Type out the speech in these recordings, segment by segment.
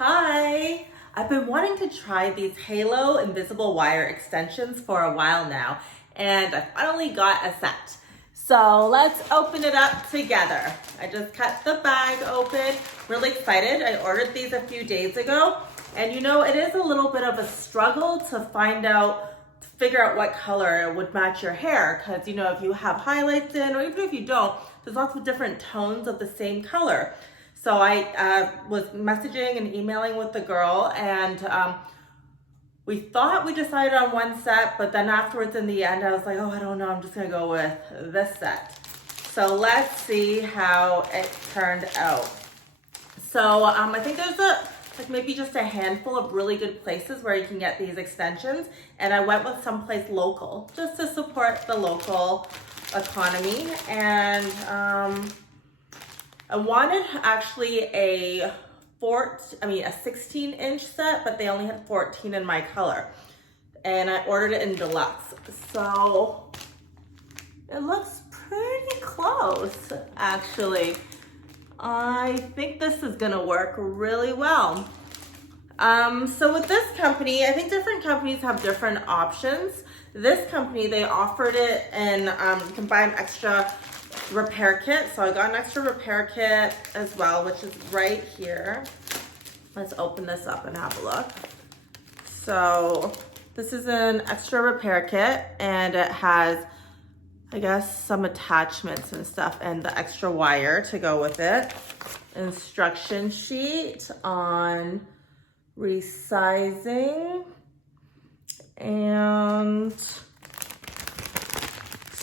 Hi! I've been wanting to try these Halo invisible wire extensions for a while now, and I finally got a set. So let's open it up together. I just cut the bag open, really excited. I ordered these a few days ago, and you know, it is a little bit of a struggle to figure out what color would match your hair, because you know, if you have highlights in, or even if you don't, there's lots of different tones of the same color. So I was messaging and emailing with the girl, and we thought we decided on one set, but then afterwards in the end, I was like, oh, I don't know, I'm just gonna go with this set. So let's see how it turned out. So I think there's maybe just a handful of really good places where you can get these extensions, and I went with someplace local just to support the local economy. And I wanted actually a 16-inch set, but they only had 14 in my color. And I ordered it in deluxe. So it looks pretty close, actually. I think this is gonna work really well. So with this company, I think different companies have different options. This company, they offered it and you can buy an extra repair kit. So I got an extra repair kit as well, which is right here. Let's open this up and have a look. So this is an extra repair kit, and it has, I guess, some attachments and stuff and the extra wire to go with it. Instruction sheet on resizing, and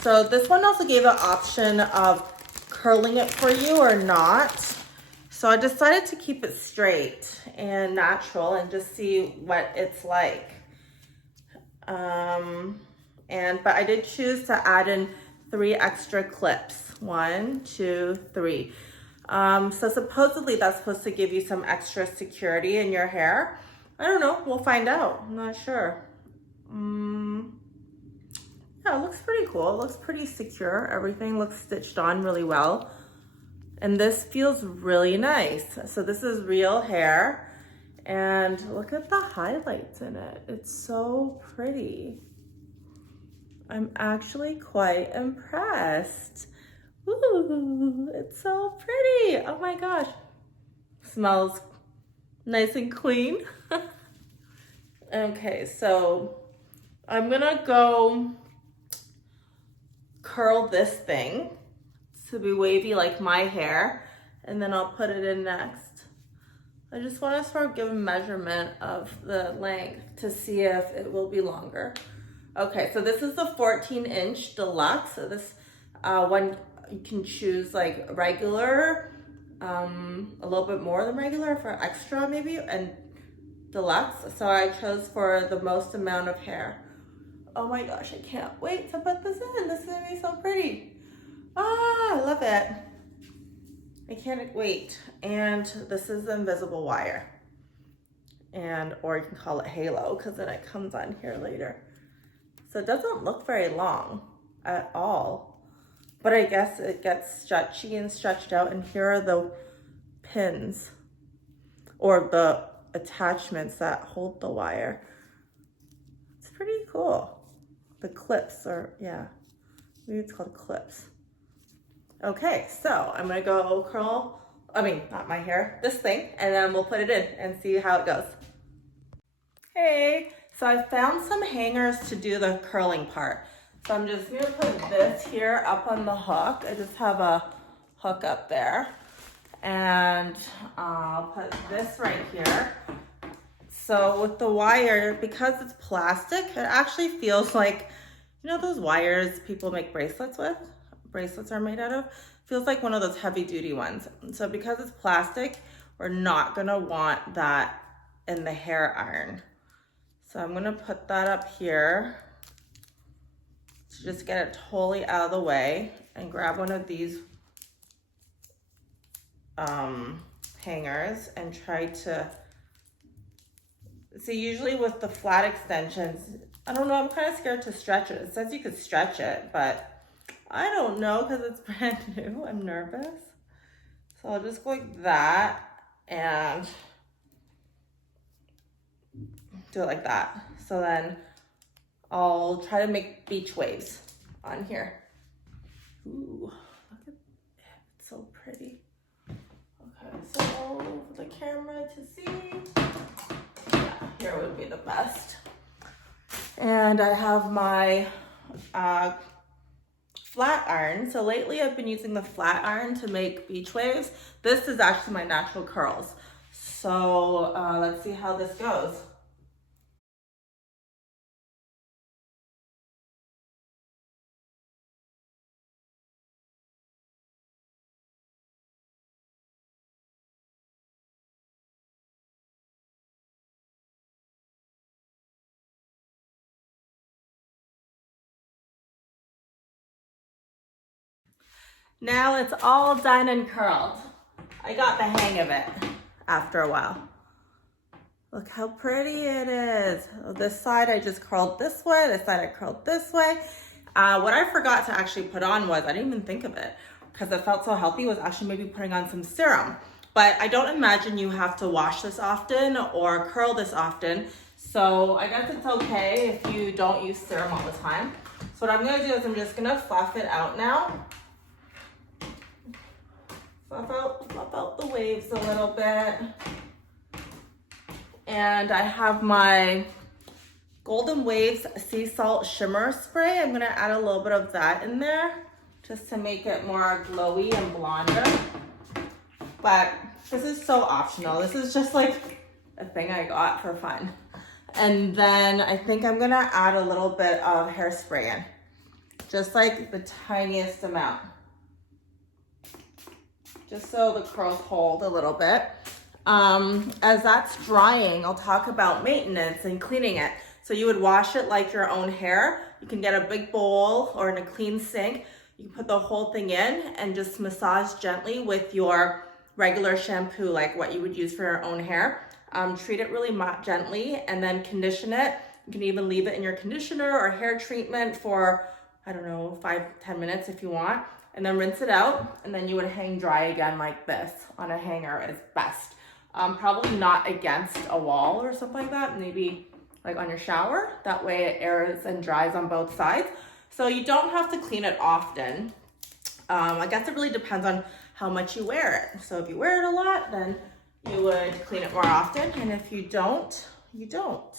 so this one also gave an option of curling it for you or not. So I decided to keep it straight and natural and just see what it's like. But I did choose to add in 3 extra clips. 1, 2, 3. So supposedly that's supposed to give you some extra security in your hair. I don't know, we'll find out. I'm not sure. Yeah, it looks pretty cool. It looks pretty secure. Everything looks stitched on really well. And this feels really nice. So this is real hair. And look at the highlights in it. It's so pretty. I'm actually quite impressed. Ooh, it's so pretty. Oh my gosh. Smells nice and clean. Okay, so I'm gonna go curl this thing to be wavy like my hair, and then I'll put it in next. I just want to sort of give a measurement of the length to see if it will be longer. Okay, so this is the 14-inch deluxe. So this one you can choose like regular, a little bit more than regular for extra maybe, and deluxe. So I chose for the most amount of hair. Oh my gosh, I can't wait to put this in. This is gonna be so pretty. Ah, I love it. I can't wait. And this is the invisible wire. Or you can call it Halo, because then it comes on here later. So it doesn't look very long at all. But I guess it gets stretchy and stretched out. And here are the pins, or the attachments that hold the wire. It's pretty cool. The clips are, yeah, maybe it's called clips. Okay, so I'm gonna go curl, not my hair, this thing, and then we'll put it in and see how it goes. Hey, so I found some hangers to do the curling part. So I'm just gonna put this here up on the hook. I just have a hook up there. And I'll put this right here. So with the wire, because it's plastic, it actually feels like, you know those wires people make bracelets with? Bracelets are made out of? Feels like one of those heavy duty ones. So because it's plastic, we're not gonna want that in the hair iron. So I'm gonna put that up here to just get it totally out of the way, and grab one of these hangers and try to, see, usually with the flat extensions, I don't know, I'm kind of scared to stretch it. It says you could stretch it, but I don't know because it's brand new. I'm nervous. So I'll just go like that, and do it like that. So then I'll try to make beach waves on here. Ooh, look at it, it's so pretty. Okay, so for the camera to see, yeah, here would be the best. And I have my flat iron. So lately I've been using the flat iron to make beach waves. This is actually my natural curls. So let's see how this goes. Now it's all done and curled. I got the hang of it after a while. Look how pretty it is. This side I just curled this way, this side I curled this way. What I forgot to actually put on was, I didn't even think of it because it felt so healthy, was actually maybe putting on some serum. But I don't imagine you have to wash this often or curl this often. So I guess it's okay if you don't use serum all the time. So what I'm gonna do is I'm just gonna fluff it out now. Fluff out the waves a little bit. And I have my Golden Waves Sea Salt Shimmer Spray. I'm gonna add a little bit of that in there just to make it more glowy and blonder. But this is so optional. This is just like a thing I got for fun. And then I think I'm gonna add a little bit of hairspray in, just like the tiniest amount, just so the curls hold a little bit. As that's drying, I'll talk about maintenance and cleaning it. So you would wash it like your own hair. You can get a big bowl or in a clean sink. You can put the whole thing in and just massage gently with your regular shampoo, like what you would use for your own hair. Treat it really gently and then condition it. You can even leave it in your conditioner or hair treatment for, I don't know, 5-10 minutes if you want. And then rinse it out, and then you would hang dry again like this on a hanger is best. Probably not against a wall or something like that, maybe like on your shower. That way it airs and dries on both sides. So you don't have to clean it often. I guess it really depends on how much you wear it. So if you wear it a lot, then you would clean it more often. And if you don't, you don't.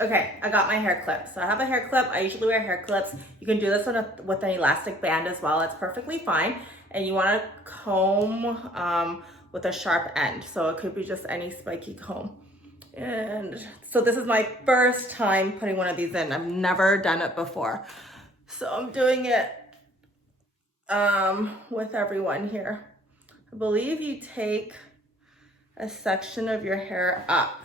Okay, I got my hair clips. So I have a hair clip. I usually wear hair clips. You can do this with an elastic band as well. It's perfectly fine. And you want to comb with a sharp end. So it could be just any spiky comb. And so this is my first time putting one of these in. I've never done it before. So I'm doing it with everyone here. I believe you take a section of your hair up.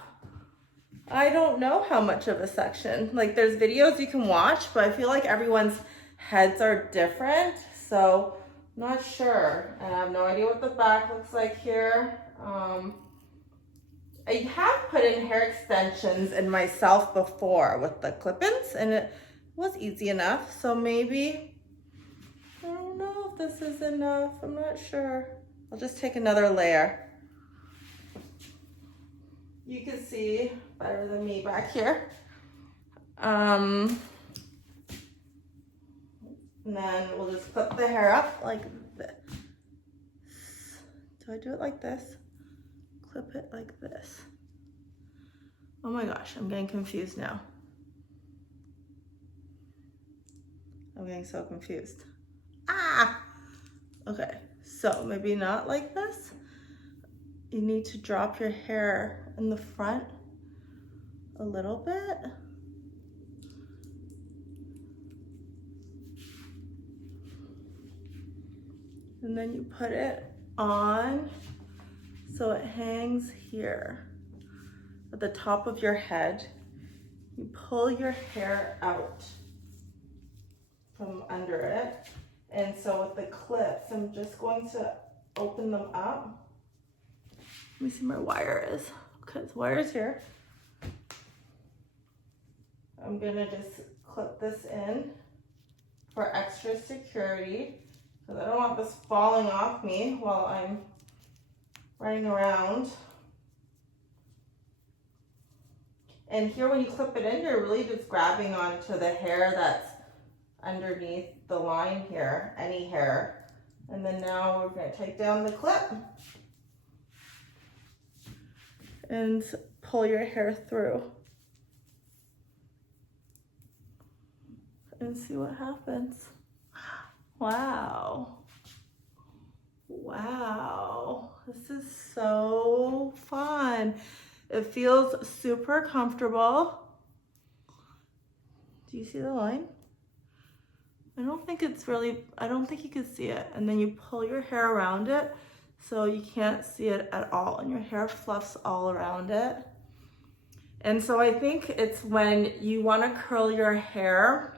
I don't know how much of a section. Like there's videos you can watch, but I feel like everyone's heads are different. So I'm not sure. And I have no idea what the back looks like here. I have put in hair extensions in myself before with the clip-ins and it was easy enough. So maybe, I don't know if this is enough. I'm not sure. I'll just take another layer. You can see better than me back here. And then we'll just clip the hair up like this. Do I do it like this? Clip it like this. Oh my gosh, I'm getting confused now. I'm getting so confused. Ah! Okay, so maybe not like this. You need to drop your hair in the front a little bit. And then you put it on so it hangs here at the top of your head. You pull your hair out from under it. And so with the clips, I'm just going to open them up. Let me see where my wire is. Okay, the wire's here. I'm gonna just clip this in for extra security because I don't want this falling off me while I'm running around. And here when you clip it in, you're really just grabbing onto the hair that's underneath the line here, any hair. And then now we're going to take down the clip and pull your hair through and see what happens. Wow. Wow. This is so fun. It feels super comfortable. Do you see the line? I don't think you can see it. And then you pull your hair around it so you can't see it at all. And your hair fluffs all around it. And so I think it's when you want to curl your hair,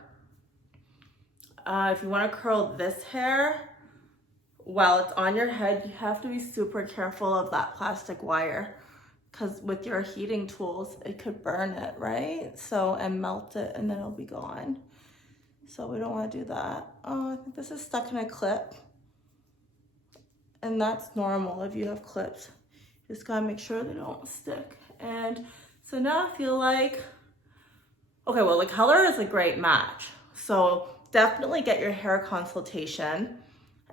if you want to curl this hair while it's on your head, you have to be super careful of that plastic wire, because with your heating tools, it could burn it, right? So, and melt it, and then it'll be gone. So we don't want to do that. Oh, I think this is stuck in a clip. And that's normal if you have clips. Just gotta make sure they don't stick. And so now I feel like, okay, well, the color is a great match. So definitely get your hair consultation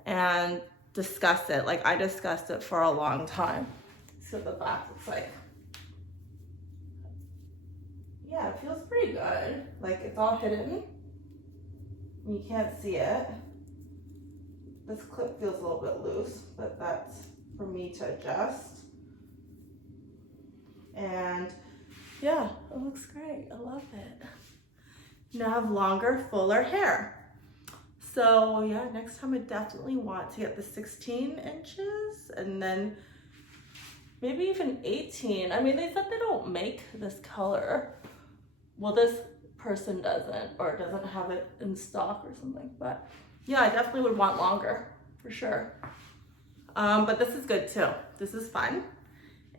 and discuss it. Like I discussed it for a long time. So the back looks like, yeah, it feels pretty good. Like it's all hidden. You can't see it. This clip feels a little bit loose, but that's for me to adjust. And yeah, it looks great. I love it. Now I have longer, fuller hair. So yeah, next time I definitely want to get the 16 inches and then maybe even 18. I mean, they said they don't make this color. Well, this person doesn't, or doesn't have it in stock or something. But yeah, I definitely would want longer for sure. But this is good too. This is fun.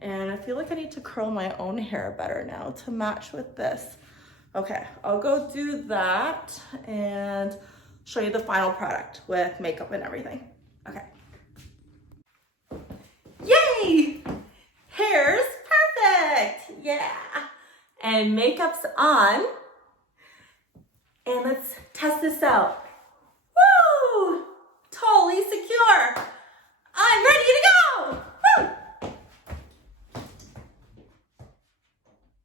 And I feel like I need to curl my own hair better now to match with this. Okay, I'll go do that and show you the final product with makeup and everything. Okay. Yay! Hair's perfect! Yeah! And makeup's on. And let's test this out.